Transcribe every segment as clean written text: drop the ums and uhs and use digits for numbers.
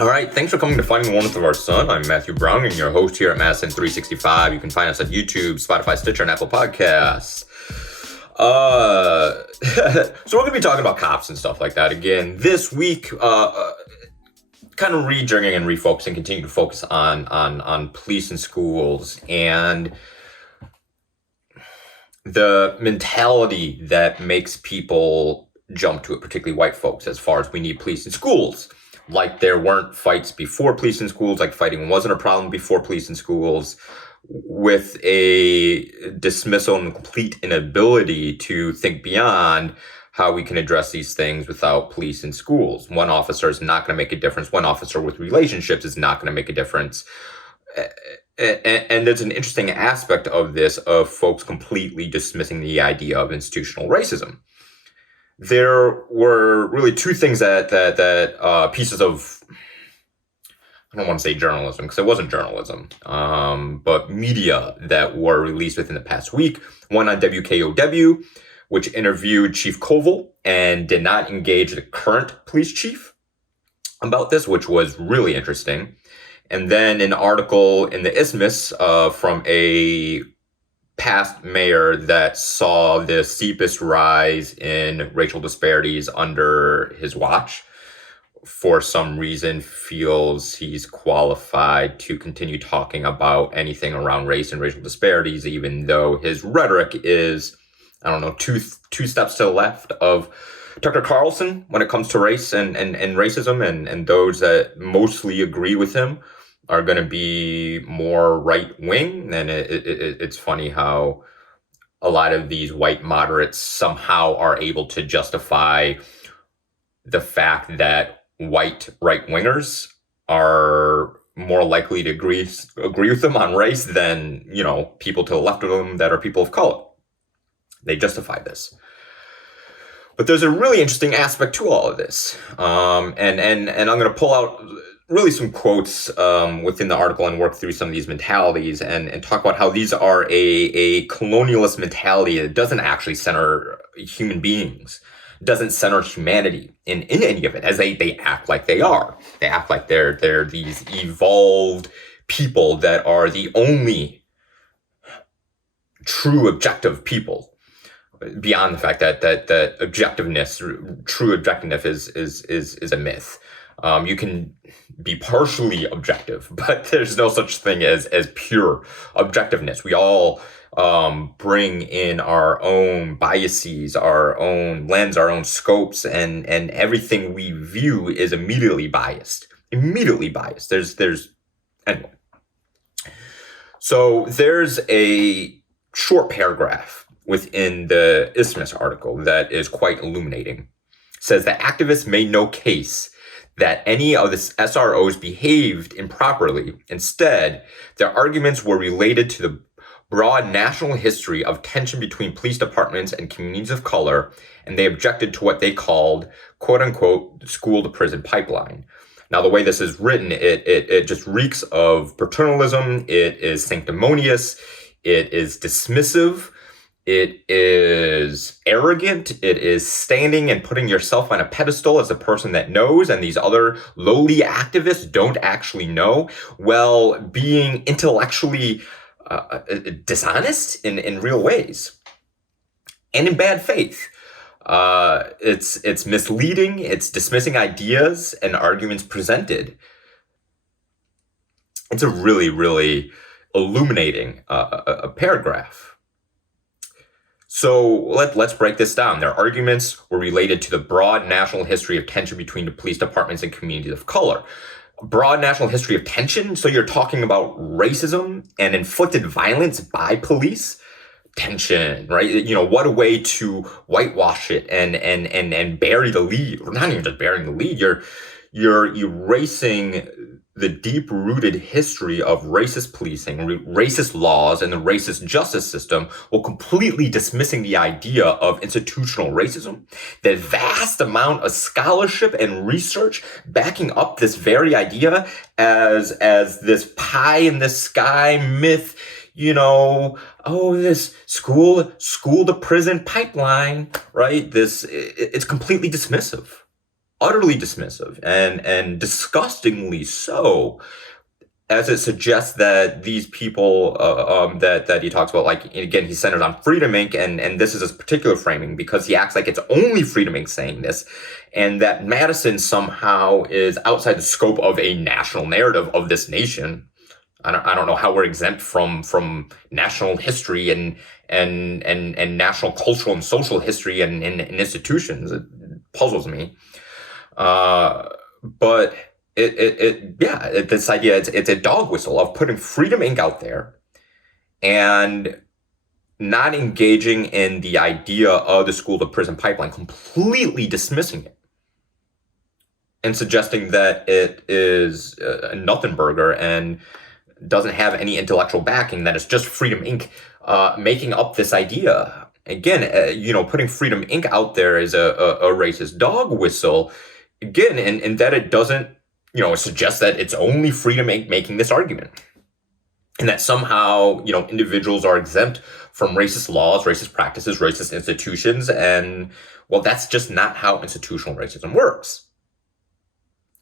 All right, thanks for coming to Finding the Warmth of Our Sun. I'm Matthew Brown, and your host here at Madison 365. You can find us on YouTube, Spotify, Stitcher, and Apple Podcasts. So we're going to be talking about cops and stuff like that again this week. Kind of rejigging and refocusing, continue to focus on police and schools and the mentality that makes people jump to it, particularly white folks, as far as we need police in schools. Like there weren't fights before police in schools, like fighting wasn't a problem before police in schools, with a dismissal and complete inability to think beyond how we can address these things without police in schools. One officer is not going to make a difference. One officer with relationships is not going to make a difference. And there's an interesting aspect of this, of folks completely dismissing the idea of institutional racism. There were really two things that pieces of, I don't want to say journalism because it wasn't journalism, but media that were released within the past week. One on WKOW, which interviewed Chief Koval and did not engage the current police chief about this, which was really interesting. And then an article in the Isthmus from a past mayor that saw the steepest rise in racial disparities under his watch. For some reason, feels he's qualified to continue talking about anything around race and racial disparities, even though his rhetoric is, I don't know, two steps to the left of Tucker Carlson when it comes to race and racism, and those that mostly agree with him are going to be more right-wing. And it's funny how a lot of these white moderates somehow are able to justify the fact that white right-wingers are more likely to agree with them on race than, people to the left of them that are people of color. They justify this. But there's a really interesting aspect to all of this. And I'm going to pull out really some quotes within the article and work through some of these mentalities and talk about how these are a colonialist mentality that doesn't actually center human beings, doesn't center humanity in any of it, as they act like they are. They act like they're these evolved people that are the only true objective people, beyond the fact that true objectiveness is a myth. You can be partially objective, but there's no such thing as pure objectiveness. We all bring in our own biases, our own lens, our own scopes, and everything we view is immediately biased. There's anyway. So there's a short paragraph within the Isthmus article that is quite illuminating. It says that activists made no case that any of the SROs behaved improperly. Instead, their arguments were related to the broad national history of tension between police departments and communities of color, and they objected to what they called, quote unquote, school to prison pipeline. Now, the way this is written, it just reeks of paternalism. It is sanctimonious. It is dismissive. It is arrogant. It is standing and putting yourself on a pedestal as a person that knows, and these other lowly activists don't actually know, while being intellectually dishonest in real ways and in bad faith. It's misleading. It's dismissing ideas and arguments presented. It's a really, really illuminating a paragraph. So let's break this down. Their arguments were related to the broad national history of tension between the police departments and communities of color. Broad national history of tension? So you're talking about racism and inflicted violence by police? Tension, right? What a way to whitewash it and bury the lead. Or not even just burying the lead. You're erasing the deep-rooted history of racist policing, racist laws, and the racist justice system, while completely dismissing the idea of institutional racism. The vast amount of scholarship and research backing up this very idea as this pie in the sky myth, this school to prison pipeline, right? It's completely dismissive. utterly dismissive and disgustingly so, as it suggests that these people that he talks about, like, again, he centers on Freedom Inc. and this is his particular framing because he acts like it's only Freedom Inc. saying this, and that Madison somehow is outside the scope of a national narrative of this nation. I don't know how we're exempt from national history and national cultural and social history and institutions. It puzzles me. But this idea, it's a dog whistle of putting Freedom Inc. out there and not engaging in the idea of the school to prison pipeline, completely dismissing it and suggesting that it is a nothing burger and doesn't have any intellectual backing, that it's just Freedom Inc. Making up this idea. Again, putting Freedom Inc. out there is a racist dog whistle. Again, and that it doesn't, suggest that it's only Freedom Inc. making this argument. And that somehow, individuals are exempt from racist laws, racist practices, racist institutions. And, well, that's just not how institutional racism works.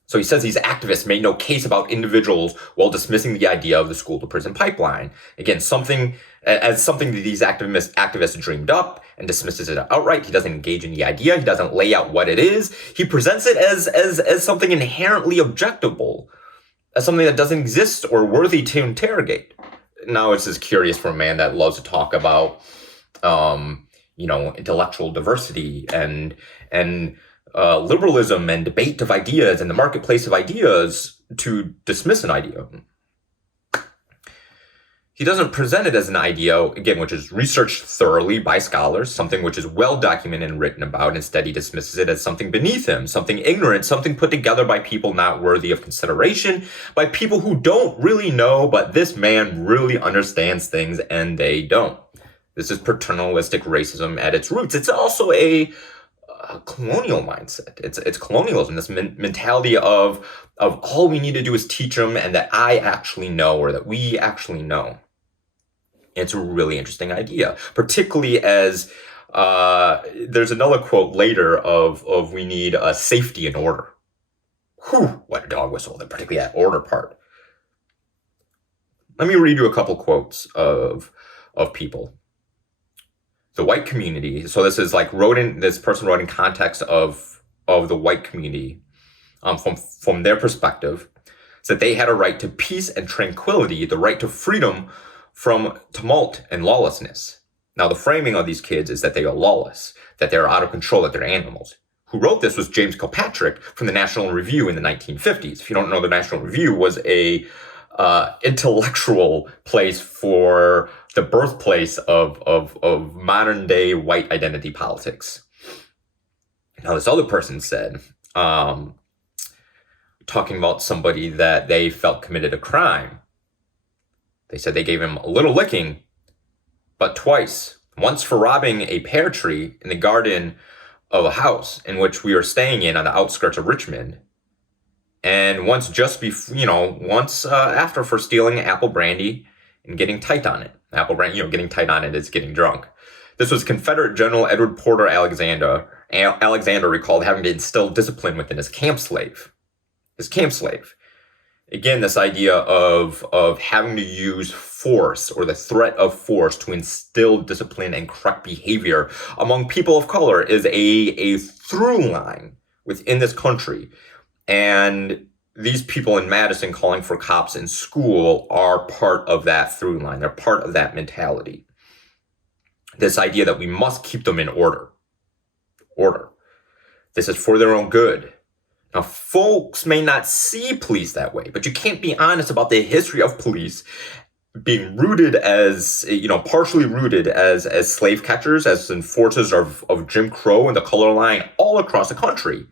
So he says these activists made no case about individuals while dismissing the idea of the school to prison pipeline. Again, something that these activists dreamed up and dismisses it outright. He doesn't engage in the idea. He doesn't lay out what it is. He presents it as something inherently objectable, as something that doesn't exist or worthy to interrogate. Now, it's just curious for a man that loves to talk about, intellectual diversity and liberalism and debate of ideas and the marketplace of ideas to dismiss an idea. He doesn't present it as an idea, again, which is researched thoroughly by scholars, something which is well documented and written about. Instead, he dismisses it as something beneath him, something ignorant, something put together by people not worthy of consideration, by people who don't really know, but this man really understands things and they don't. This is paternalistic racism at its roots. It's also a colonial mindset. It's colonialism, this mentality of all we need to do is teach them and that I actually know or that we actually know. It's a really interesting idea, particularly as there's another quote later of we need safety and order. Whew, what a dog whistle, particularly that order part. Let me read you a couple quotes of people. The white community. So this is like this person wrote in context of the white community, from their perspective, so that they had a right to peace and tranquility, the right to freedom from tumult and lawlessness. Now, the framing of these kids is that they are lawless, that they're out of control, that they're animals. Who wrote this was James Kilpatrick from the National Review in the 1950s. If you don't know, the National Review was a intellectual place for the birthplace of modern day white identity politics. Now, this other person said, talking about somebody that they felt committed a crime, they said they gave him a little licking, but twice. Once for robbing a pear tree in the garden of a house in which we were staying in on the outskirts of Richmond. And once after for stealing apple brandy and getting tight on it. Apple brandy, getting tight on it is getting drunk. This was Confederate General Edward Porter Alexander. Alexander recalled having to instill discipline within his camp slave. Again, this idea of having to use force or the threat of force to instill discipline and correct behavior among people of color is a through line within this country. And these people in Madison calling for cops in school are part of that through line. They're part of that mentality. This idea that we must keep them in order. This is for their own good. Now, folks may not see police that way, but you can't be honest about the history of police being rooted as, partially rooted as slave catchers, as enforcers of Jim Crow and the color line all across the country.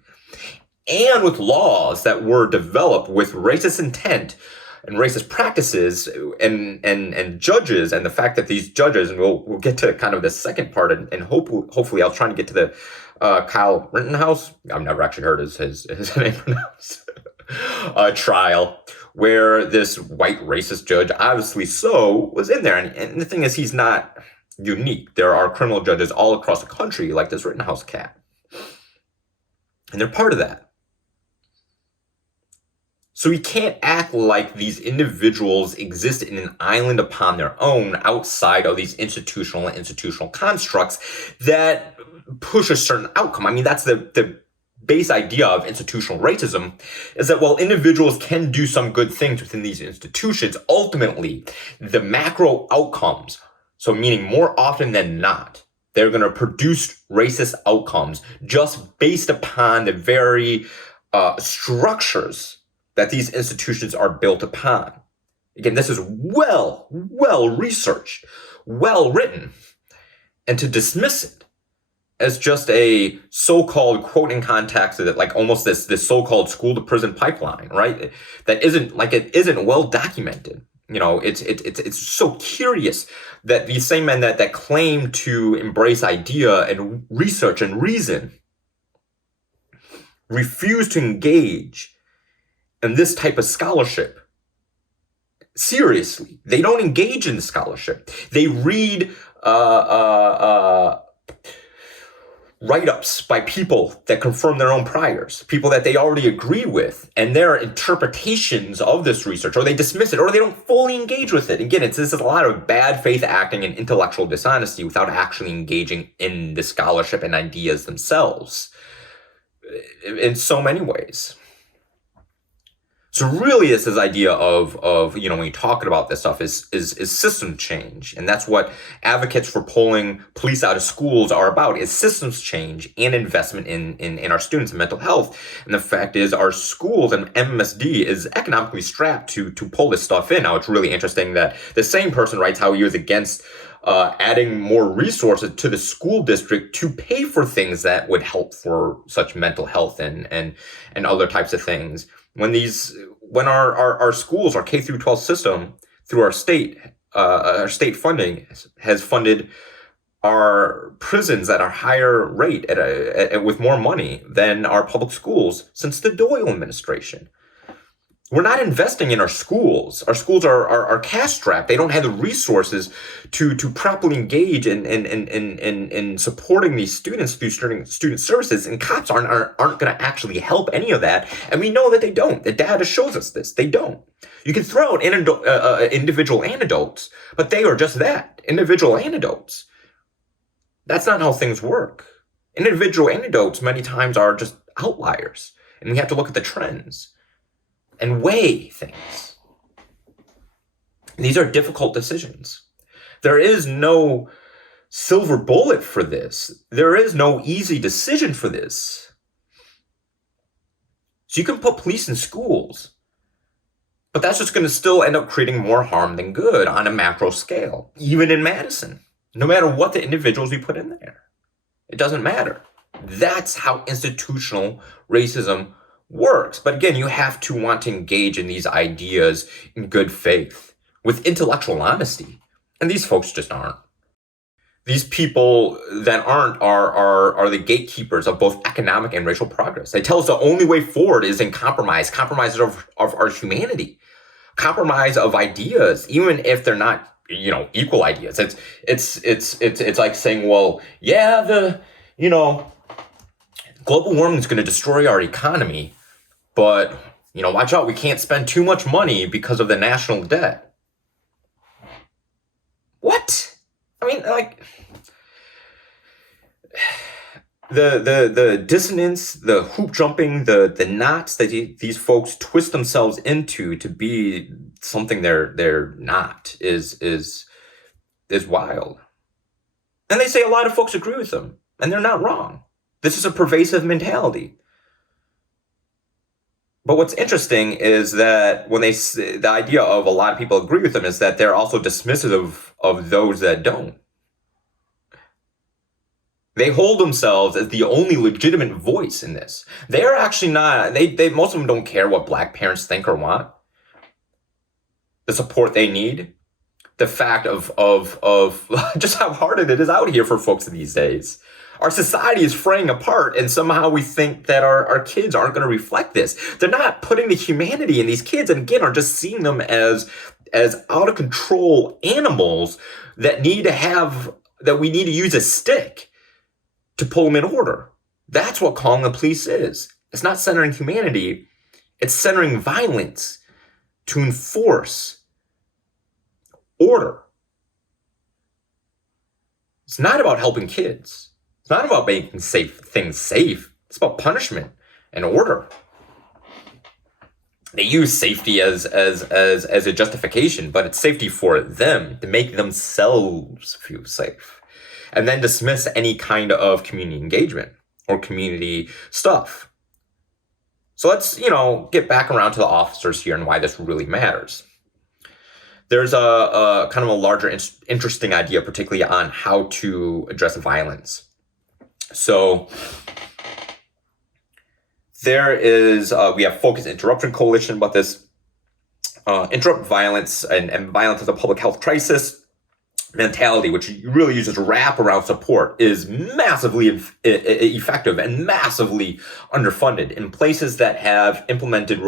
And with laws that were developed with racist intent and racist practices and judges, and the fact that these judges, and we'll get to kind of the second part, and hopefully I was trying to get to the Kyle Rittenhouse, I've never actually heard his name pronounced, trial, where this white racist judge, obviously so, was in there. And the thing is, he's not unique. There are criminal judges all across the country like this Rittenhouse cat. And they're part of that. So we can't act like these individuals exist in an island upon their own outside of these institutional constructs that push a certain outcome. I mean, that's the base idea of institutional racism, is that while individuals can do some good things within these institutions, ultimately the macro outcomes, so meaning more often than not, they're going to produce racist outcomes just based upon the very structures that these institutions are built upon. Again, this is well researched, well written, and to dismiss it as just a so-called quote in context that like almost this so-called school to prison pipeline, right? That isn't well documented. You know, it's so curious that these same men that claim to embrace idea and research and reason refuse to engage in this type of scholarship. Seriously, they don't engage in scholarship. They read write-ups by people that confirm their own priors, people that they already agree with, and their interpretations of this research, or they dismiss it, or they don't fully engage with it. Again, this is a lot of bad faith acting and intellectual dishonesty without actually engaging in the scholarship and ideas themselves in so many ways. So really, it's this idea of you know, when you're talking about this stuff is system change, and that's what advocates for pulling police out of schools are about: is systems change and investment in our students' mental health. And the fact is, our schools and MMSD is economically strapped to pull this stuff in. Now, it's really interesting that the same person writes how he was against adding more resources to the school district to pay for things that would help for such mental health and other types of things. When our schools, our K through 12 system, through our state funding has funded our prisons at a higher rate with more money than our public schools since the Doyle administration. We're not investing in our schools. Our schools are cash strapped. They don't have the resources to properly engage in supporting these students through student services. And cops aren't going to actually help any of that. And we know that they don't. The data shows us this. They don't. You can throw out individual anecdotes, but they are just that, individual anecdotes. That's not how things work. Individual anecdotes many times are just outliers, and we have to look at the trends and weigh things. These are difficult decisions. There is no silver bullet for this. There is no easy decision for this. So you can put police in schools, but that's just going to still end up creating more harm than good on a macro scale, even in Madison, no matter what the individuals we put in there. It doesn't matter. That's how institutional racism works. But again, you have to want to engage in these ideas in good faith with intellectual honesty. And these folks just aren't. These people that aren't are the gatekeepers of both economic and racial progress. They tell us the only way forward is in compromise of our humanity, compromise of ideas, even if they're not, you know, equal ideas. It's like saying, well, yeah, global warming is going to destroy our economy, but, you know, watch out, we can't spend too much money because of the national debt. What? I mean, like, the dissonance, the hoop jumping, the knots that these folks twist themselves into to be something they're not is wild. And they say a lot of folks agree with them, and they're not wrong. This is a pervasive mentality. But what's interesting is that when the idea of a lot of people agree with them is that they're also dismissive of those that don't. They hold themselves as the only legitimate voice in this. They're actually not, most of them don't care what Black parents think or want. The support they need. The fact of just how hard it is out here for folks these days. Our society is fraying apart, and somehow we think that our kids aren't going to reflect this. They're not putting the humanity in these kids, and again, are just seeing them as out of control animals that we need to use a stick to pull them in order. That's what calling the police is. It's not centering humanity. It's centering violence to enforce order. It's not about helping kids. It's not about making things safe. It's about punishment and order. They use safety as a justification, but it's safety for them to make themselves feel safe, and then dismiss any kind of community engagement or community stuff. So let's, get back around to the officers here and why this really matters. There's a kind of a larger interesting idea, particularly on how to address violence. So there is, we have Focus Interruption Coalition about this. Interrupt violence and violence as a public health crisis mentality, which really uses wraparound support, is massively effective and massively underfunded in places that have implemented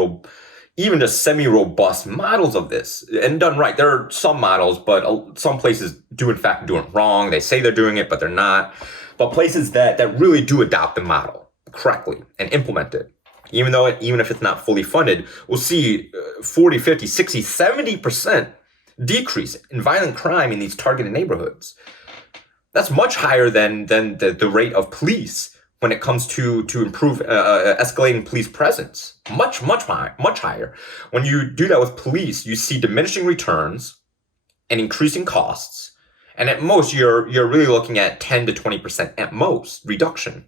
even just semi-robust models of this and done right. There are some models, but some places do in fact do it wrong. They say they're doing it, but they're not. But places that really do adopt the model correctly and implement it, even if it's not fully funded, we'll see 40, 50, 60, 70% decrease in violent crime in these targeted neighborhoods. That's much higher than the rate of police when it comes to improve escalating police presence. Much higher. When you do that with police, you see diminishing returns and increasing costs. And at most, you're really looking at 10 to 20% at most reduction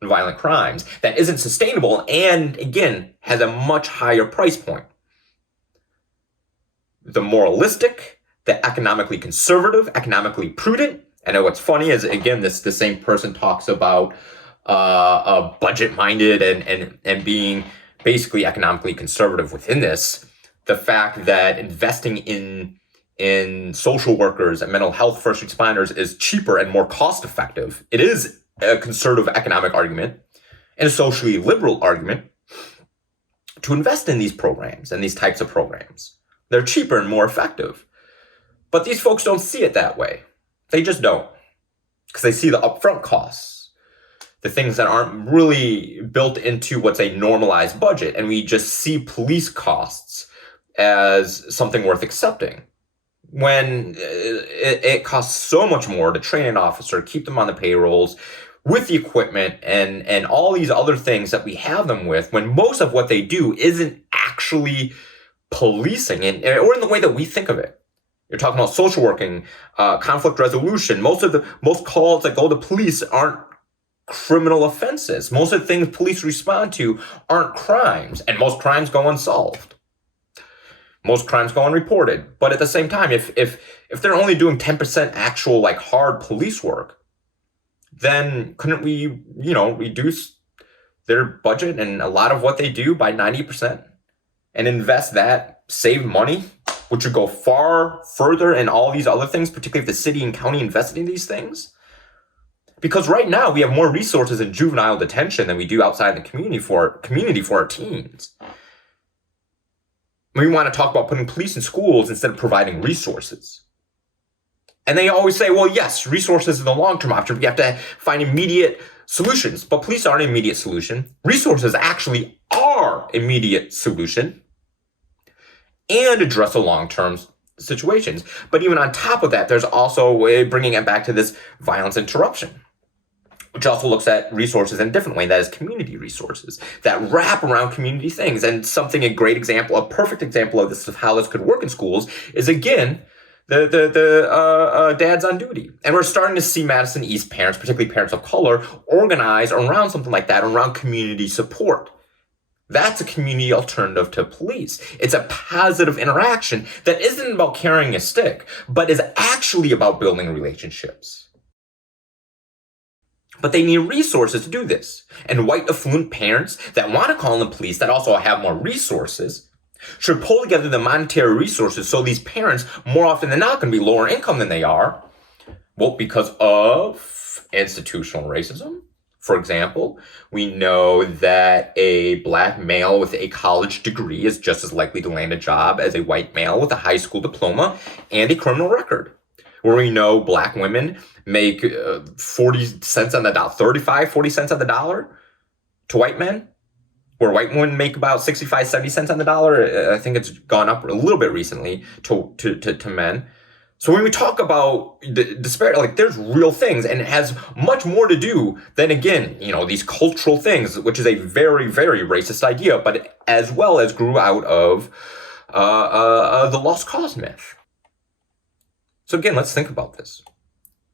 in violent crimes. That isn't sustainable and, again, has a much higher price point. The moralistic, the economically conservative, economically prudent. And what's funny is, again, the same person talks about budget-minded and being basically economically conservative within this. The fact that investing in social workers and mental health first responders is cheaper and more cost-effective. It is a conservative economic argument and a socially liberal argument to invest in these programs and these types of programs. They're cheaper and more effective. But these folks don't see it that way. They just don't. Because they see the upfront costs, the things that aren't really built into what's a normalized budget. And we just see police costs as something worth accepting, when it costs so much more to train an officer, keep them on the payrolls, with the equipment and all these other things that we have them with, when most of what they do isn't actually policing or in the way that we think of it. You're talking about social working, conflict resolution. Most calls that go to police aren't criminal offenses. Most of the things police respond to aren't crimes, and most crimes go unsolved. Most crimes go unreported. But at the same time, if they're only doing 10% actual hard police work, then couldn't we, reduce their budget and a lot of what they do by 90% and invest that, save money, which would go far further in all these other things, particularly if the city and county invested in these things? Because right now we have more resources in juvenile detention than we do outside the community for our teens. We want to talk about putting police in schools instead of providing resources. And they always say, well, yes, resources is the long-term option. We have to find immediate solutions. But police aren't an immediate solution. Resources actually are immediate solution and address the long-term situations. But even on top of that, there's also bringing it back to this violence interruption, which also looks at resources in a different way. That is community resources that wrap around community things. And a great example, a perfect example of this, of how this could work in schools, is, again, the dads on duty. And we're starting to see Madison East parents, particularly parents of color, organize around something like that, around community support. That's a community alternative to police. It's a positive interaction that isn't about carrying a stick, but is actually about building relationships. But they need resources to do this. And white affluent parents that want to call in the police, that also have more resources, should pull together the monetary resources so these parents, more often than not, can be lower income than they are. Well, because of institutional racism. For example, we know that a black male with a college degree is just as likely to land a job as a white male with a high school diploma and a criminal record. Where we know black women make 40 cents on the dollar, 40 cents on the dollar to white men. where white women make about 65, 70 cents on the dollar. I think it's gone up a little bit recently to men. So when we talk about the disparity, like there's real things, and it has much more to do than, again, these cultural things, which is a very, very racist idea, but as well as grew out of the lost cause myth. So again, let's think about this.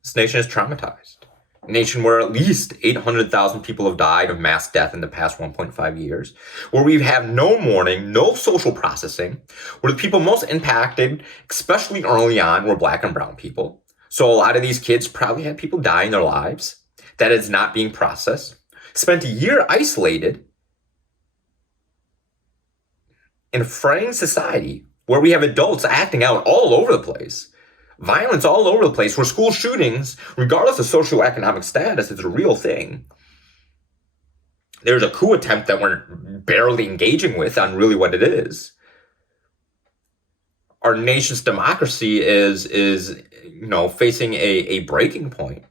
This nation is traumatized. A nation where at least 800,000 people have died of mass death in the past 1.5 years, where we have no mourning, no social processing, where the people most impacted, especially early on, were Black and brown people. So a lot of these kids probably had people die in their lives. That is not being processed. Spent a year isolated in a fraying society where we have adults acting out all over the place. Violence all over the place, where school shootings, regardless of socioeconomic status, is a real thing. There's a coup attempt that we're barely engaging with on really what it is. Our nation's democracy is facing a breaking point.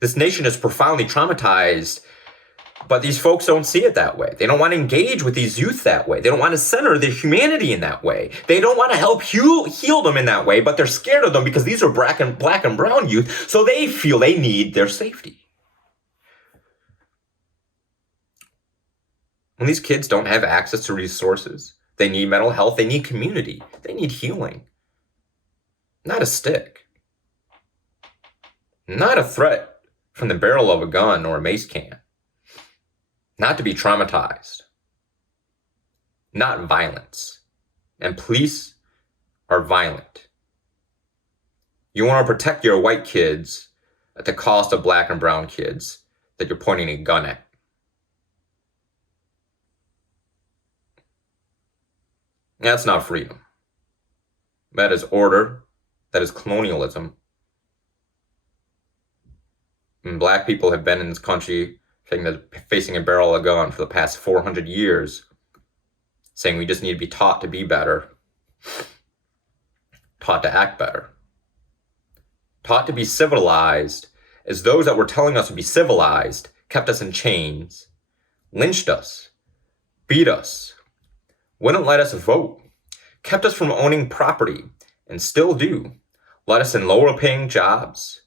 This nation is profoundly traumatized, but these folks don't see it that way. They don't want to engage with these youth that way. They don't want to center their humanity in that way. They don't want to help heal them in that way, but they're scared of them because these are black and brown youth, so they feel they need their safety. When these kids don't have access to resources, they need mental health, they need community, they need healing. Not a stick. Not a threat from the barrel of a gun or a mace can. Not to be traumatized. Not violence. And police are violent. You want to protect your white kids at the cost of Black and brown kids that you're pointing a gun at. That's not freedom. That is order. That is colonialism. And Black people have been in this country facing a barrel of a gun for the past 400 years, saying we just need to be taught to be better, taught to act better, taught to be civilized, as those that were telling us to be civilized kept us in chains, lynched us, beat us, wouldn't let us vote, kept us from owning property, and still do, let us in lower paying jobs,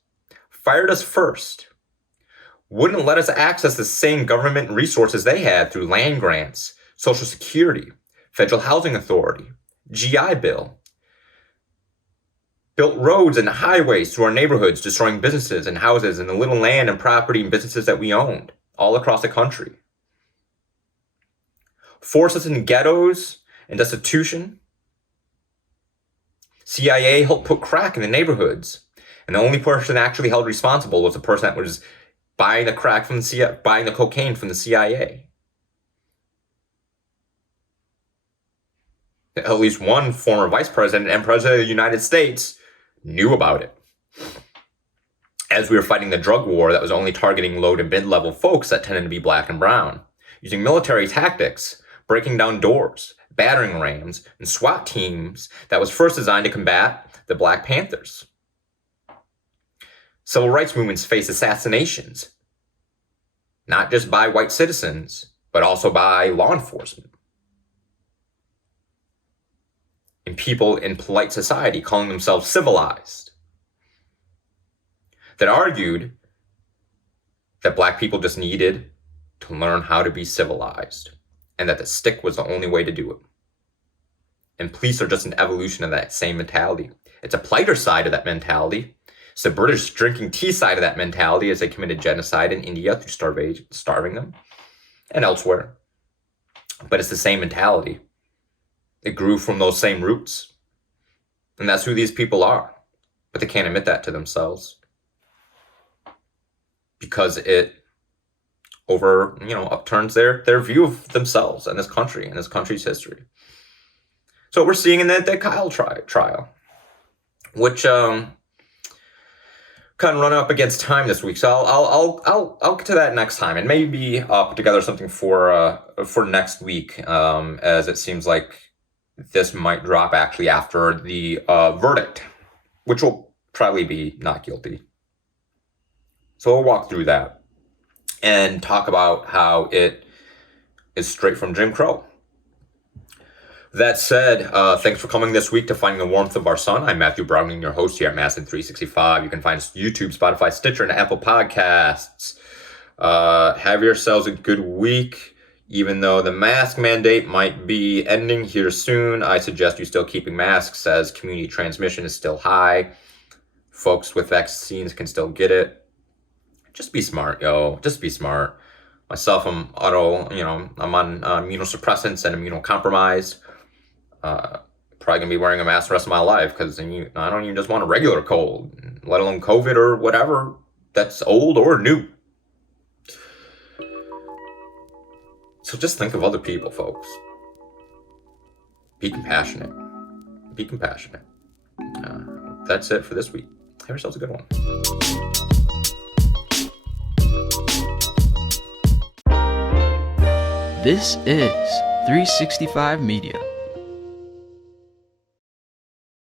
fired us first, wouldn't let us access the same government resources they had through land grants, Social Security, Federal Housing Authority, GI Bill, built roads and highways through our neighborhoods, destroying businesses and houses and the little land and property and businesses that we owned all across the country. Forced us into ghettos and destitution. CIA helped put crack in the neighborhoods, and the only person actually held responsible was the person that was buying the crack from the CIA, buying the cocaine from the CIA. At least one former vice president and president of the United States knew about it. As we were fighting the drug war that was only targeting low to mid-level folks that tended to be Black and brown, using military tactics, breaking down doors, battering rams, and SWAT teams that was first designed to combat the Black Panthers. Civil rights movements face assassinations, not just by white citizens, but also by law enforcement. And people in polite society calling themselves civilized, that argued that Black people just needed to learn how to be civilized, and that the stick was the only way to do it. And police are just an evolution of that same mentality. It's a politer side of that mentality. It's the British drinking tea side of that mentality as they committed genocide in India through starving them and elsewhere. But it's the same mentality. It grew from those same roots. And that's who these people are. But they can't admit that to themselves, because it upturns their view of themselves and this country and this country's history. So we're seeing in that Kyle trial, which kind of run up against time this week, so I'll get to that next time, and maybe put together something for next week, as it seems like this might drop actually after the verdict, which will probably be not guilty. So we'll walk through that. and talk about how it is straight from Jim Crow. That said, thanks for coming this week to Finding the Warmth of Our Sun. I'm Matthew Browning, your host here at Masson365. You can find us YouTube, Spotify, Stitcher, and Apple Podcasts. Have yourselves a good week. Even though the mask mandate might be ending here soon, I suggest you still keeping masks as community transmission is still high. Folks with vaccines can still get it. Just be smart, yo. Just be smart. Myself, I'm on immunosuppressants and immunocompromised. Probably gonna be wearing a mask the rest of my life because I don't even just want a regular cold, let alone COVID or whatever that's old or new. So just think of other people, folks. Be compassionate. Be compassionate. That's it for this week. Have yourselves a good one. This is 365 Media.